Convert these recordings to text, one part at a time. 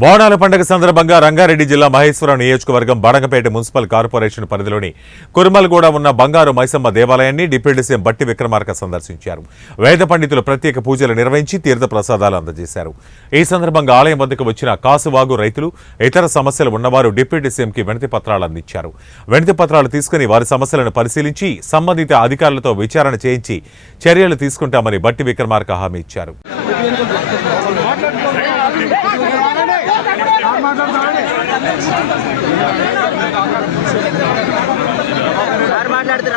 బోనాల పండుగ సందర్భంగా రంగారెడ్డి జిల్లా మహేశ్వరం నియోజకవర్గం బడంగపేట మున్సిపల్ కార్పొరేషన్ పరిధిలోని కురుమల్గూడ ఉన్న బంగారు మైసమ్మ దేవాలయాన్ని డిప్యూటీ సీఎం బట్టి విక్రమార్క సందర్శించారు. వేద పండితులు ప్రత్యేక పూజలు నిర్వహించి తీర్థ ప్రసాదాలు అందజేశారు. ఈ సందర్భంగా ఆలయం వద్దకు వచ్చిన కాసువాగు రైతులు, ఇతర సమస్యలు ఉన్నవారు డిప్యూటీ సీఎంకి వినతి పత్రాలు అందించారు. వినతి పత్రాలు తీసుకుని వారి సమస్యలను పరిశీలించి సంబంధిత అధికారులతో విచారణ చేయించి చర్యలు తీసుకుంటామని బట్టి విక్రమార్క హామీ ఇచ్చారు. మాట్లాడుతూ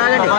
రాలండి.